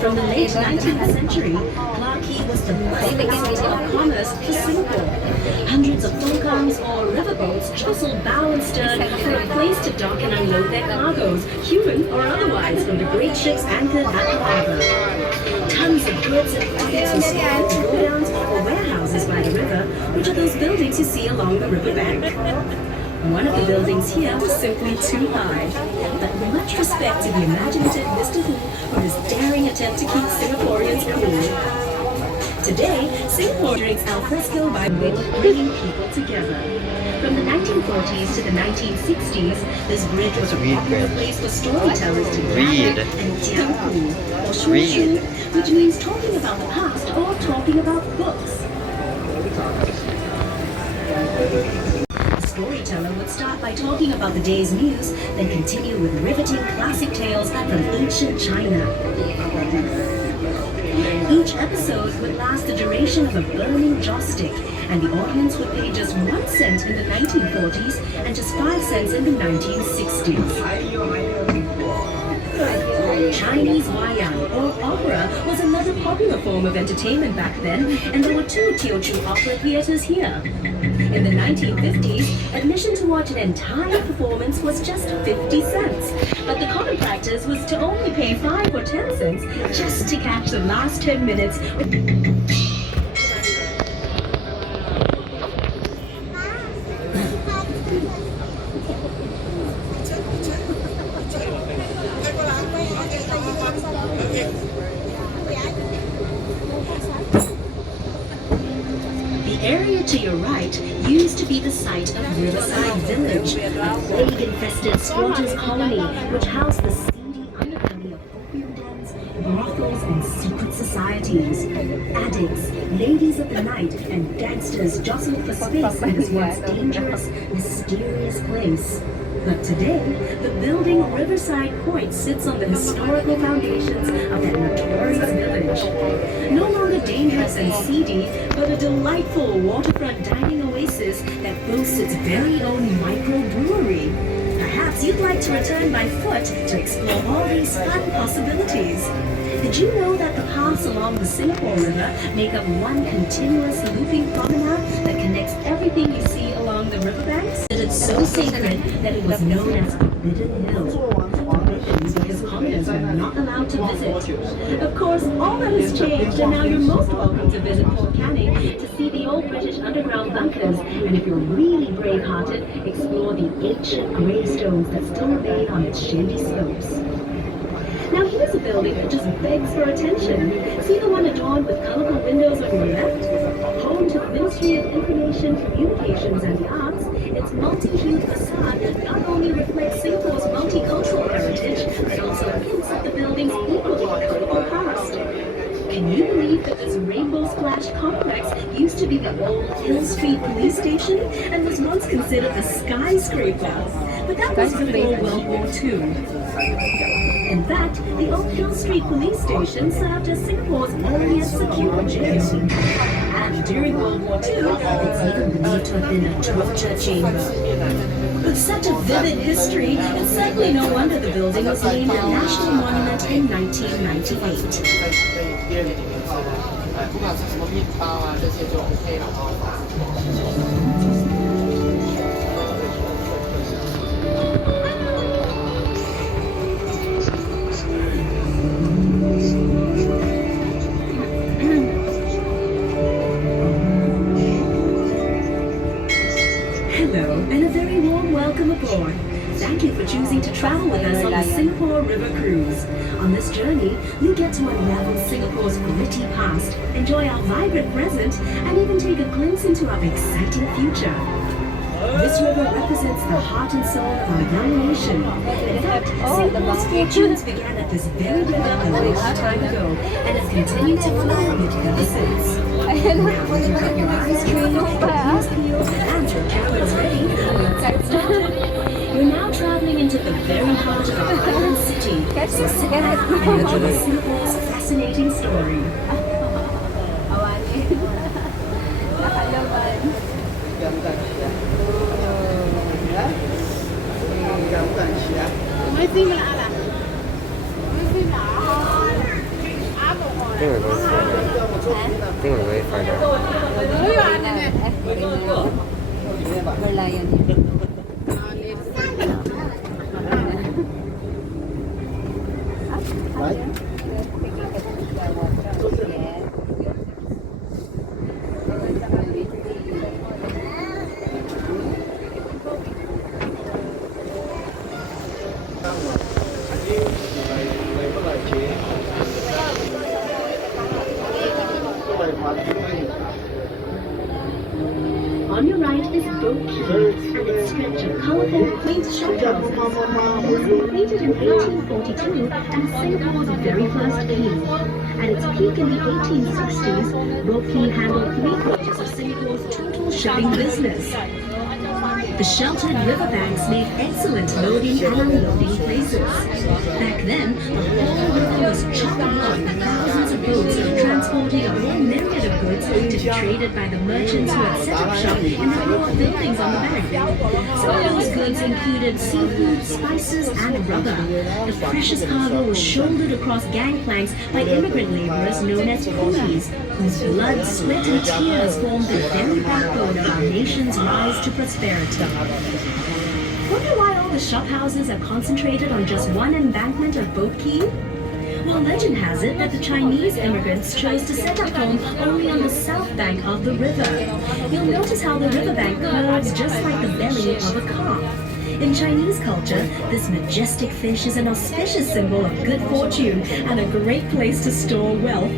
From the late 19th century, Clarke Quay was the birthplace of commerce for Singapore. Hundreds of tongkans or riverboats jostled bow and stern for a place to dock and unload their cargoes, human or otherwise, from the great ships anchored at the harbour. Tons of goods and products were stored in go-downs or warehouses by the river, which are those buildings you see along the riverbank. One of the buildings here was simply too high, but much respect to the imaginative Mr. Hu for his daring attempt to keep Singaporeans cool. Today, Singapore drinks al fresco by bringing people together. From the 1940s to the 1960s, this bridge was a popular place for storytellers to gather and jianghu, or shunshu, which means talking about the past or talking about books. Storyteller would start by talking about the day's news, then continue with riveting classic tales from ancient China. Each episode would last the duration of a burning joss stick, and the audience would pay just 1 cent in the 1940s and just 5 cents in the 1960s. Chinese wayang, or opera, was another popular form of entertainment back then, and there were 2 Teochew opera theaters here. In the 1950s, admission to watch an entire performance was just 50 cents, but the common practice was to only pay 5 or 10 cents just to catch the last 10 minutes. The area to your right used to be the site of Riverside Village, a plague-infested squatters' colony which housed the seedy underbelly of opium dens, brothels, and secret societies. Addicts, ladies of the night, and gangsters jostled for space in this once dangerous, mysterious place. But today, the building Riverside Point sits on the historical foundations of that notorious village. No longer dangerous and seedy, but a delightful waterfront dining oasis that boasts its very own microbrewery. Perhaps you'd like to return by foot to explore all these fun possibilities. Did you know that the paths along the Singapore River make up one continuous looping promenade that connects everything you see along the riverbanks? It's so sacred that it was known as Forbidden Hill. Forbidden because commoners were not allowed to visit. Of course, all that has changed, and now you're most welcome to visit Port Canning to see the old British underground bunkers, and if you're really brave-hearted, explore the ancient gravestones that still remain on its shady slopes. Now here's a building that just begs for attention. See the one adorned with colorful windows on your left? Home to the Ministry of Information, Communications and the Arts, its multi-hued facade not only reflects Singapore's multicultural heritage, but also hints at the building's equally colorful past. Can you believe that this rainbow splash complex used to be the old Hill Street police station and was once considered a skyscraper? But that was before World War II. In fact, the old Hill Street police station served as Singapore's earliest secure jail. And during World War II, it's even believed to have been a torture chamber. With such a vivid history, it's certainly no wonder the building was named a National Monument in 1998. Hello, and a very warm welcome aboard. Thank you for choosing to travel with us on the Singapore River Cruise. On this journey, you get to unravel Singapore's gritty past, enjoy our vibrant present, and even take a glimpse into our exciting future. This river represents the heart and soul of our young nation. In fact, Singapore's fortunes began at this very river a long time ago, and have continued to flow with it ever since. Now that you have your eyes trained, your ears peeled, and your cameras ready, let's get started. We're now traveling into the very heart of our island city, so sit back and enjoy Singapore's fascinating story. think we're going further. I think we're going further. Merlion. On your right is Clarke Quay and its stretch of colorful, quaint shophouses. It was completed in 1842 and is Singapore's very first quay. At its peak in the 1860s, Clarke Quay handled 3/4 of Singapore's total shipping business. The sheltered riverbanks made excellent loading and unloading places. Back then, the whole river was chock-a-block with thousands of boats transporting a whole myriad of goods to be traded by the merchants who had set up shop in the row of buildings on the bank. Some of those goods included seafood, spices, and rubber. The precious cargo was shouldered across gangplanks by immigrant laborers known as coolies, whose blood, sweat, and tears formed the very backbone of our nation's rise to prosperity. Wonder why all the shophouses are concentrated on just one embankment of Clarke Quay? Well, legend has it that the Chinese immigrants chose to set up home only on the south bank of the river. You'll notice how the riverbank curves just like the belly of a calf. In Chinese culture, this majestic fish is an auspicious symbol of good fortune and a great place to store wealth.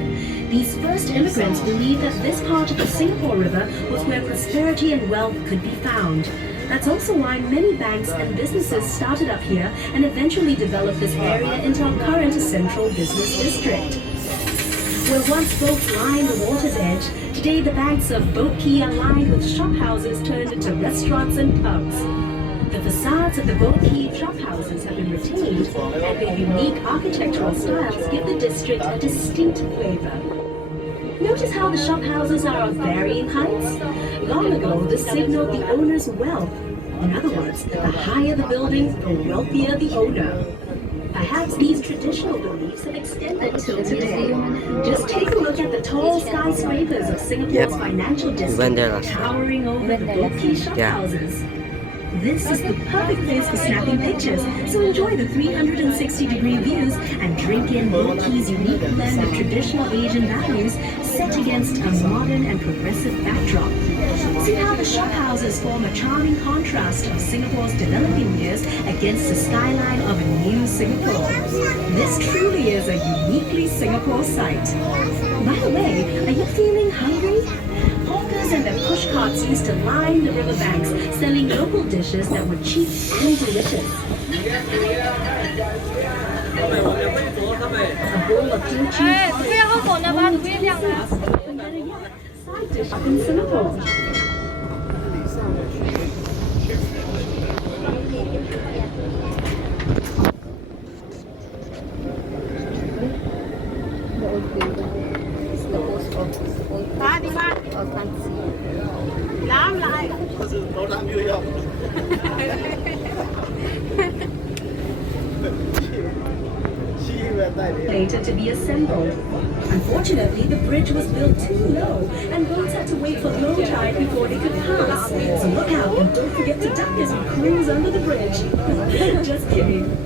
These first immigrants believed that this part of the Singapore River was where prosperity and wealth could be found. That's also why many banks and businesses started up here and eventually developed this area into our current central business district. Where once boats lined the water's edge, today the banks of Clarke Quay are lined with shophouses turned into restaurants and pubs. The facades of the Clarke Quay shophouses have been retained, and their unique architectural styles give the district a distinct flavor. Notice how the shophouses are of varying heights? Long ago, this signaled the owner's wealth. In other words, the higher the building, the wealthier the owner. Perhaps these traditional beliefs have extended till today. Just take a look at the tall skyscrapers of Singapore's financial district towering over the Clarke Quay shophouses. This is the perfect place for snapping pictures, so enjoy the 360-degree views and drink in Clarke Quay's unique blend of traditional Asian values set against a modern and progressive backdrop. See how the shophouses form a charming contrast of Singapore's developing years against the skyline of a new Singapore. This truly is a uniquely Singapore sight. By the way, are you feeling hungry? Hawkers and their push carts used to line the riverbanks, selling local dishes that were cheap and delicious. A bowl of Teochew side dish up in Singapore. Later to be assembled. Unfortunately, the bridge was built too low, and boats had to wait for low tide before they could pass. So look out and don't forget to duck as you cruise under the bridge. Just kidding.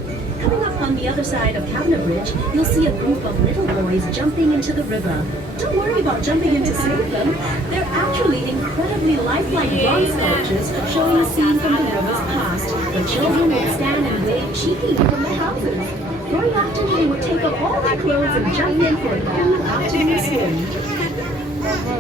Coming up on the other side of Cabinet Bridge, you'll see a group of little boys jumping into the river. Don't worry about jumping in to save them. They're actually incredibly lifelike bronze sculptures showing a scene from the river's past, where children would stand and wave cheekily from the houses. Very often they would take off all their clothes and jump in for a cool afternoon swim.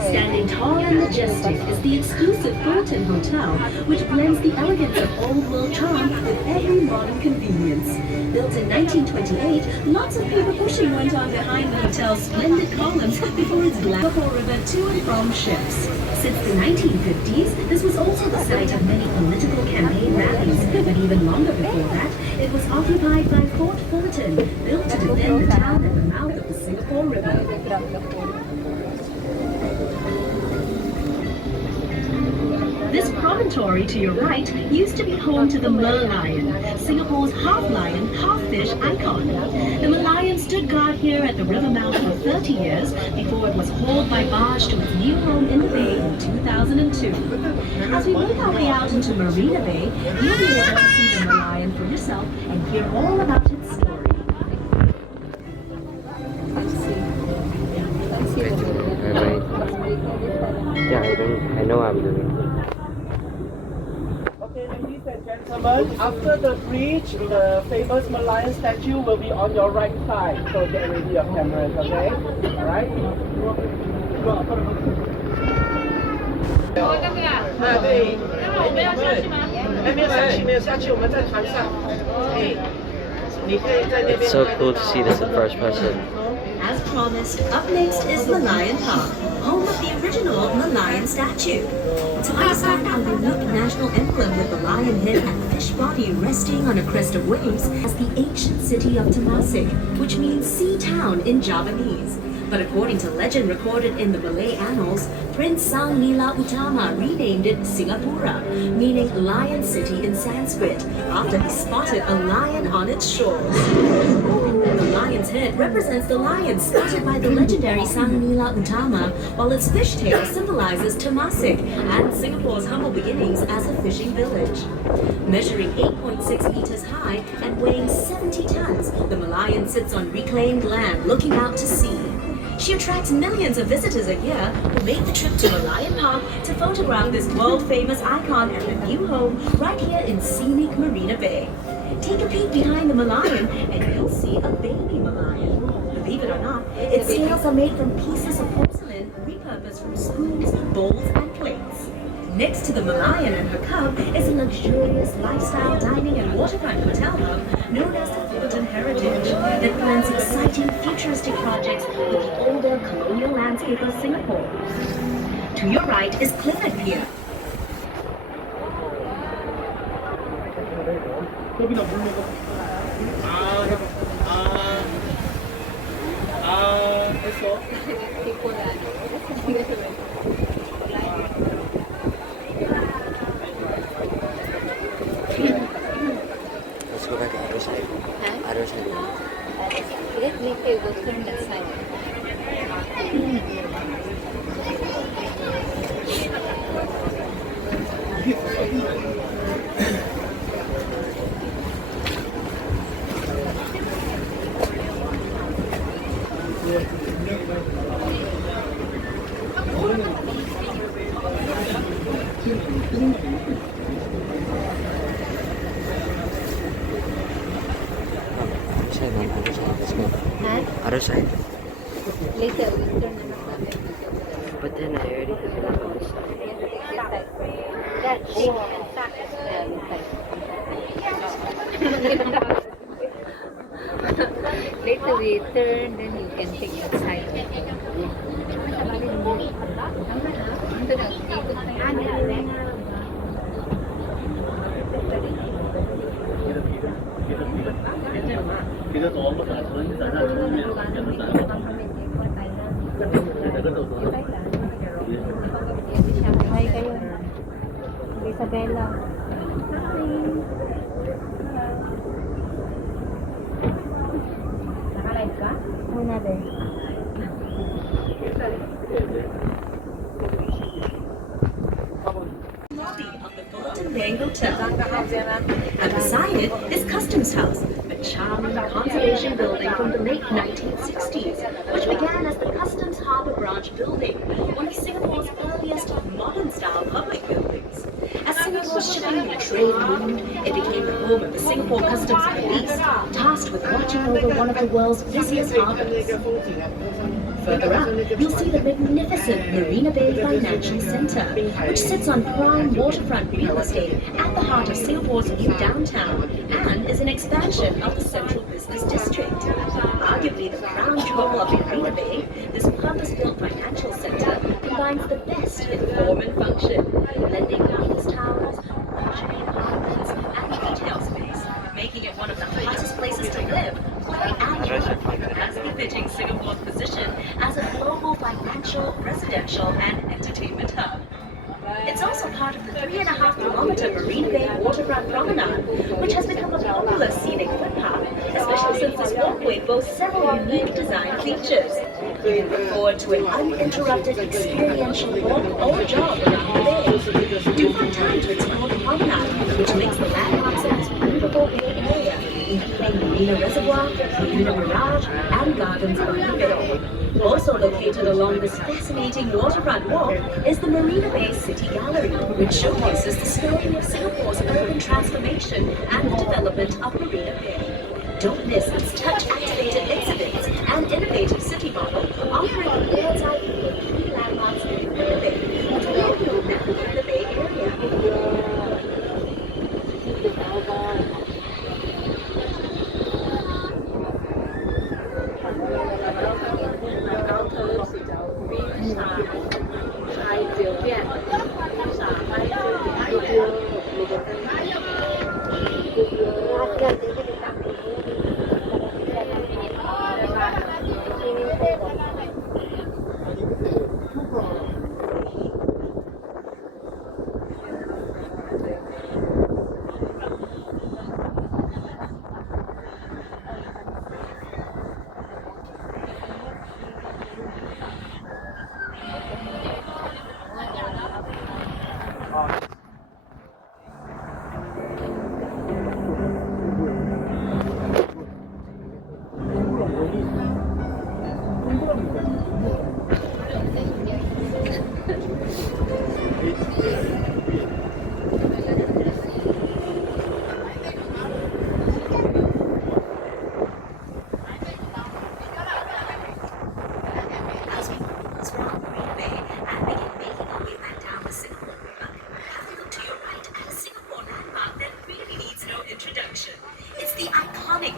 Standing tall and majestic is the exclusive Fulton Hotel, which blends the elegance of old world charm with every modern convenience. Built in 1928, lots of paper pushing went on behind the hotel's splendid columns before its Singapore River to and from ships. Since the 1950s, this was also the site of many political campaign rallies, but even longer before that, it was occupied by Fort Fulton, built to defend the town at the mouth of the Singapore River. This promontory to your right used to be home to the merlion, Singapore's half-lion, half-fish icon. The merlion stood stood guard here at the river mouth for 30 years before it was hauled by barge to its new home in the bay in 2002. As we make our way out into Marina Bay, you'll be able to see the Malayan for yourself and hear all about its story. Yeah, I know I'm doing. Okay, ladies and gentlemen, after the bridge, the famous Malayan statue will be on your right side. So get ready your cameras, okay? Alright? 对，没有下去吗？没有下去，没有下去，我们在船上。你可以在那边。 It's so cool to see this in first person. As promised, up next is Malayan Park, home of the original Malayan statue. To understand our unique national emblem with the lion head and fish body resting on a crest of waves as the ancient city of Temasek, which means sea town in Javanese. But according to legend recorded in the Malay annals, Prince Sang Nila Utama renamed it Singapura, meaning Lion City in Sanskrit, after he spotted a lion on its shores. The lion's head represents the lion spotted by the legendary Sang Nila Utama, while its fishtail symbolizes Temasek and Singapore's humble beginnings as a fishing village. Measuring 8.6 meters high and weighing 70 tons, the Malayan sits on reclaimed land looking out to sea. She attracts millions of visitors a year who make the trip to Malayan Park to photograph this world-famous icon and her new home right here in scenic Marina Bay. Take a peek behind the Malayan and you'll see a baby Malayan. Believe it or not, its scales are made from pieces of porcelain repurposed from spoons, bowls, and plates. Next to the Malayan and her cub is a luxurious lifestyle dining and waterfront hotel hub known as the Fullerton Heritage that blends exciting futuristic projects with the older colonial landscape of Singapore. To your right is Clifford Pier. Let's go back to the other side. Huh? Other side. Let me go turn that side. Other side, let's go. Huh? Other side. Later we'll turn another side. But then I already have enough of this side. This side. That shape and tuck. Later we turn, then you can take that side. Hi kayo. Isabella. Naka-live ka? Muna din. Lobby of the Fullerton Bay Hotel. And beside it is Customs House, a charming conservation building from the late 1960s, which began as the Customs Harbour Branch building, one of Singapore's earliest modern-style public buildings. As Singapore's shipping and trade boomed, it became the home of the Singapore Customs Police, tasked with watching over one of the world's busiest harbours. Further up, you'll see the magnificent Marina Bay Financial Centre, which sits on prime waterfront real estate at the heart of Singapore's new downtown and is an expansion of the central business district. Arguably the crown jewel of Marina Bay, this purpose-built financial centre combines the best in form and function, blending office towers, luxury apartments, and retail space, making it one of the hottest places to live, as befitting Singapore's position as a global financial, residential, and entertainment hub. It's also part of the 3.5-kilometer Marina Bay waterfront promenade, which has become a popular scenic footpath especially since this walkway boasts several unique design features. You can look forward to an uninterrupted experiential walk or jog around the bay. Do find time to explore the promenade, which links the landmarks of this beautiful bay area, including Marina Reservoir, Marina Barrage, and Gardens of the Bay. Also located along this fascinating waterfront walk is the Marina Bay City Gallery, which showcases the story of Singapore's urban transformation and the development of Marina Bay. Don't miss its touch-activated exhibits and innovative city model, offering a bird's-eye view of key landmarks in Marina Bay to help you navigate the Bay Area.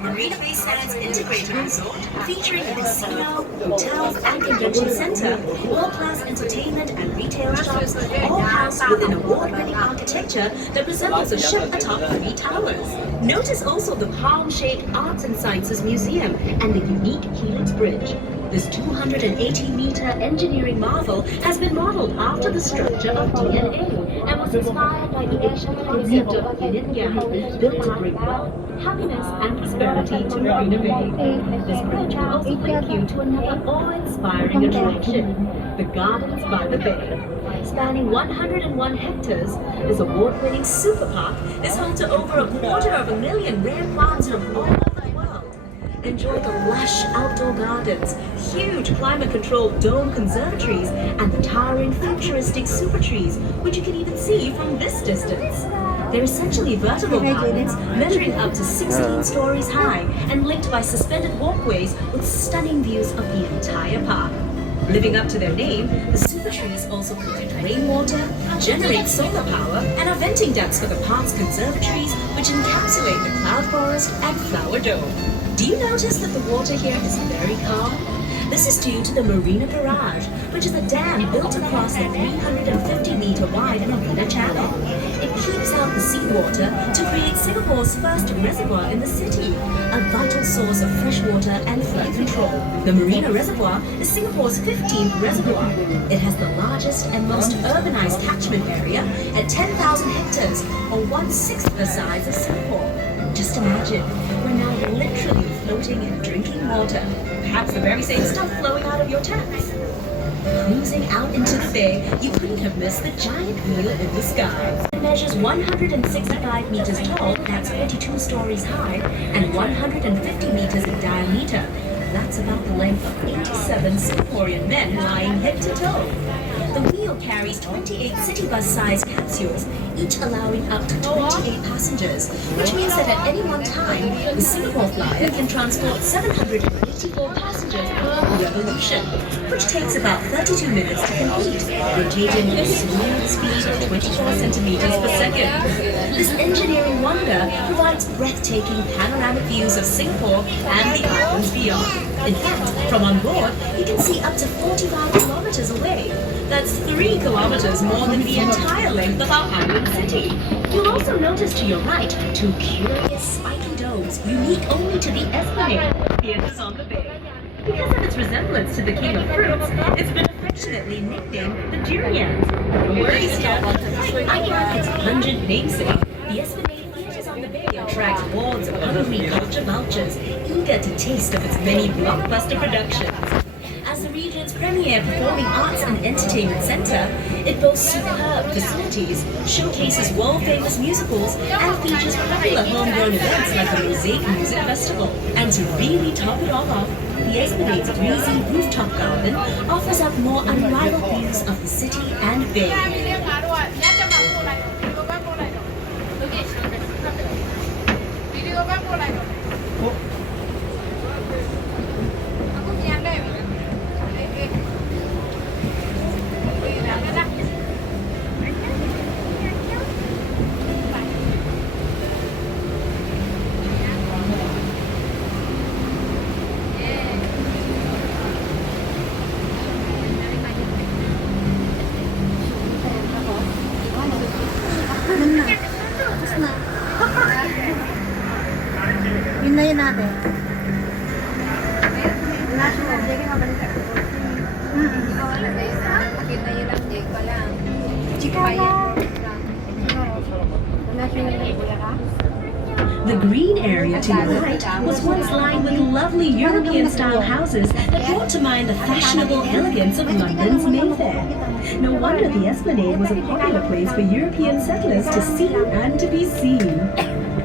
Marina Bay Sands Integrated Resort, featuring a casino, hotels, and convention center, world-class entertainment and retail shops, all housed within award-winning architecture that resembles a ship atop 3 towers. Notice also the palm-shaped Arts and Sciences Museum and the unique Helix Bridge. This 280-meter engineering marvel has been modeled after the structure of DNA and was inspired by the ancient concept of yin and yang, built to bring wealth, happiness, and prosperity to Marina Bay. This bridge will also link you to another awe-inspiring attraction, the Gardens by the Bay. Spanning 101 hectares, this award-winning super park is home to over 250,000 rare plants from all over the world. Enjoy the lush outdoor gardens, huge climate-controlled dome conservatories, and the towering futuristic super trees, which you can even see from this distance. They're essentially vertical gardens measuring up to 16 stories high and linked by suspended walkways with stunning views of the entire park. Living up to their name, the super trees also collect rainwater, generate solar power, and are venting ducts for the park's conservatories, which encapsulate the cloud forest and flower dome. Do you notice that the water here is very calm? This is due to the Marina Barrage, which is a dam built across the 350-meter wide Marina Channel. It keeps out the seawater to create Singapore's first reservoir in the city, a vital source of fresh water and flood control. The Marina Reservoir is Singapore's 15th reservoir. It has the largest and most urbanized catchment area at 10,000 hectares, or 1/6 the size of Singapore. Just imagine, we're now literally floating in drinking water, perhaps the very same stuff flowing out of your taps. Cruising out into the bay, you couldn't have missed the giant wheel in the sky. It measures 165 meters tall, that's 42 stories high, and 150 meters in diameter. That's about the length of 87 Singaporean men lying head to toe. The wheel carries 28 city bus-sized capsules, each allowing up to 28 passengers, which means that at any one time, the Singapore Flyer can transport 784 passengers per revolution, which takes about 32 minutes to complete, rotating at a smooth speed of 24 centimeters per second. This engineering wonder provides breathtaking panoramic views of Singapore and the islands beyond. In fact, from on board, you can see up to 45 kilometers away. That's 3 kilometers more than the entire length of our island city. You'll also notice to your right 2 curious spiky domes, unique only to the Esplanade theaters on the bay. Because of its resemblance to the king of fruits, it's been affectionately nicknamed the durian. No worries here. Unlike its pungent namesake, the Esplanade theaters on the bay are attract hordes of hungry culture vultures eager to taste of its many blockbuster productions. As the region's premier performing arts and entertainment center, it boasts superb facilities, showcases world-famous musicals, and features popular homegrown events like the Mosaic Music Festival. And to really top it all off, the Esplanade's breezy rooftop garden offers up more unrivaled views of the city and bay. Yun na yun natin. The green area to your right was once lined with lovely European-style houses that brought to mind the fashionable elegance of London's Mayfair. No wonder the Esplanade was a popular place for European settlers to see and to be seen.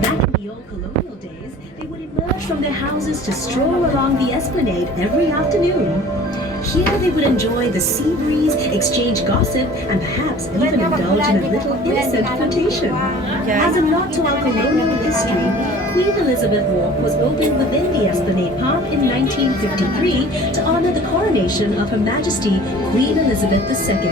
Back in the old colonial days, they would emerge from their houses to stroll along the Esplanade every afternoon. Here they would enjoy the sea breeze, exchange gossip, and perhaps even indulge in a little innocent flirtation. As a nod to our colonial history, Queen Elizabeth Walk was opened within the Esplanade Park in 1953 to honor the coronation of Her Majesty Queen Elizabeth II.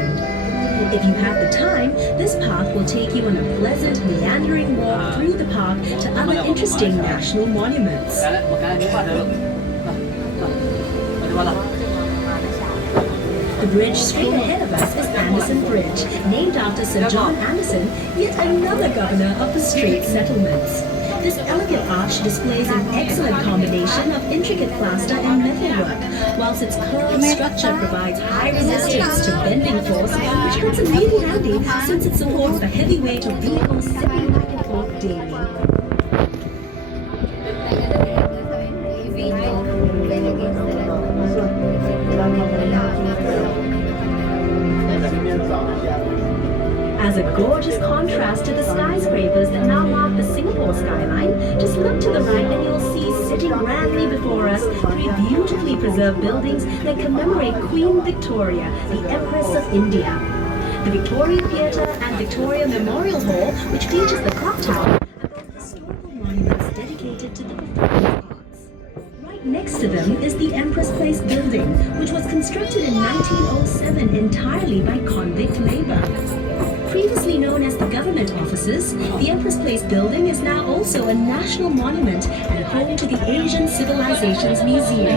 If you have the time, this path will take you on a pleasant, meandering walk through the park to other interesting national monuments. The bridge straight ahead of us is Anderson Bridge, named after Sir John Anderson, yet another governor of the Strait Settlements. This elegant arch displays an excellent combination of intricate plaster and metalwork, whilst its curved structure provides high resistance to bending force, which comes in really handy since it supports the heavy weight of vehicles zipping back and forth daily. As a gorgeous contrast to the skyscrapers that now mark the Singapore skyline, just look to the right and you'll see sitting grandly before us three beautifully preserved buildings that commemorate Queen Victoria, the Empress of India. The Victoria Theatre and Victoria Memorial Hall, which features the clock tower, are both historical monuments dedicated to the performing arts. Right next to them is the Empress Place building, which was constructed in 1907 entirely by convict labor. Previously known as the government offices, the Empress Place building is now also a national monument and home to the Asian Civilizations Museum.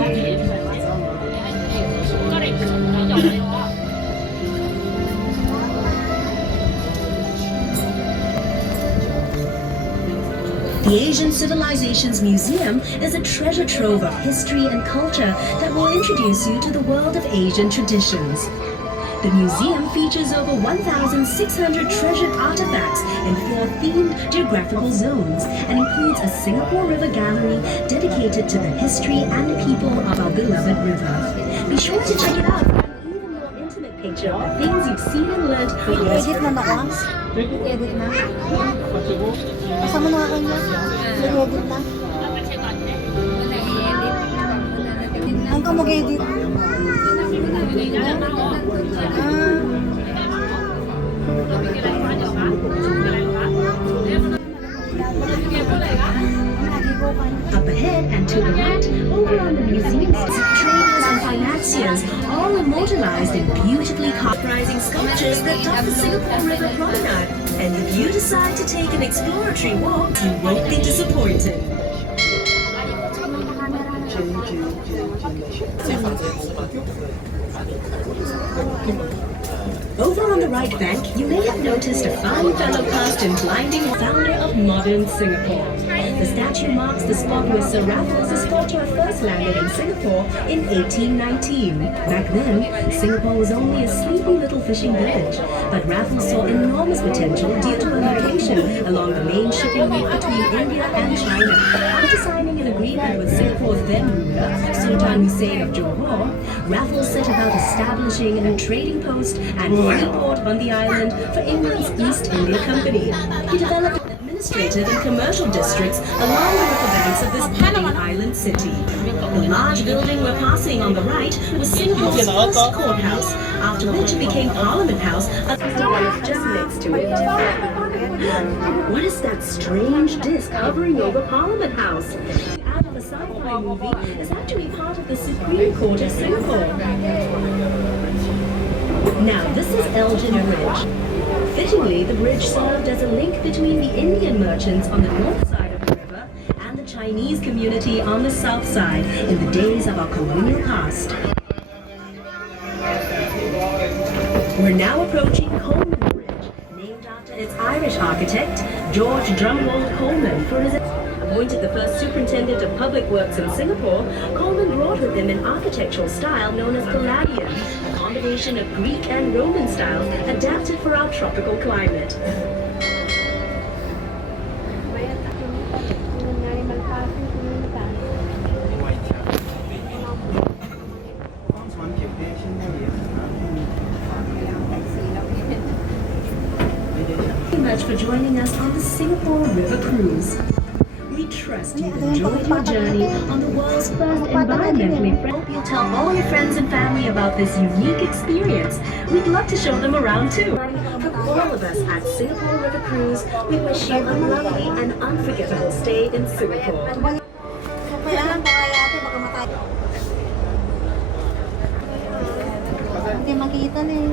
The Asian Civilizations Museum is a treasure trove of history and culture that will introduce you to the world of Asian traditions. The museum features over 1,600 treasured artifacts in 4 themed geographical zones and includes a Singapore River gallery dedicated to the history and people of our beloved river. Be sure to check it out for an even more intimate picture of the things you've seen and learned from the Edit na ako. Edit na. Kasama na ako niya. Edit na. Ang ka mag-edit. Up ahead and to the right, over on the museum's traders and financiers, all immortalized in beautifully rising sculptures that dot the Singapore River promenade. And if you decide to take an exploratory walk, you won't be disappointed. Over on the right bank, you may have noticed a fine fellow cast in blinding founder of modern Singapore. The statue marks the spot where Sir Raffles is thought to have first landed in Singapore in 1819. Back then, Singapore was only a sleepy little fishing village, but Raffles saw enormous potential due to a location along the main shipping route between India and China. After signing an agreement with Singapore's then ruler, Sultan Hussein of Johor, Raffles set about establishing a trading post and free port on the island for England's East India Company. He developed administrative and commercial districts along the riverbanks of this budding island city. The large building we're passing on the right was Singapore's first courthouse, after which it became Parliament House, just next to it. What is that strange disc hovering over Parliament House? Out of a sci-fi movie is actually part of the Supreme Court of Singapore. Now, this is Elgin Bridge. Fittingly, the bridge served as a link between the Indian merchants on the north side of the river and the Chinese community on the south side in the days of our colonial past. We're now approaching Coleman Bridge, named after its Irish architect, George Drumgold Coleman, for his appointed the first superintendent of public works in Singapore. Coleman brought with him an architectural style known as Palladian, a combination of Greek and Roman styles adapted for our tropical climate. Thank you much for joining us on the Singapore River Cruise. We trust you've enjoyed your journey on the world's first environmentally friendly. Hope you'll tell all your friends and family about this unique experience. We'd love to show them around too. From all of us at Singapore River Cruise, we wish you a lovely and unforgettable stay in Singapore. Kailangan pa kaya ate, baka matay. Hindi makita na eh.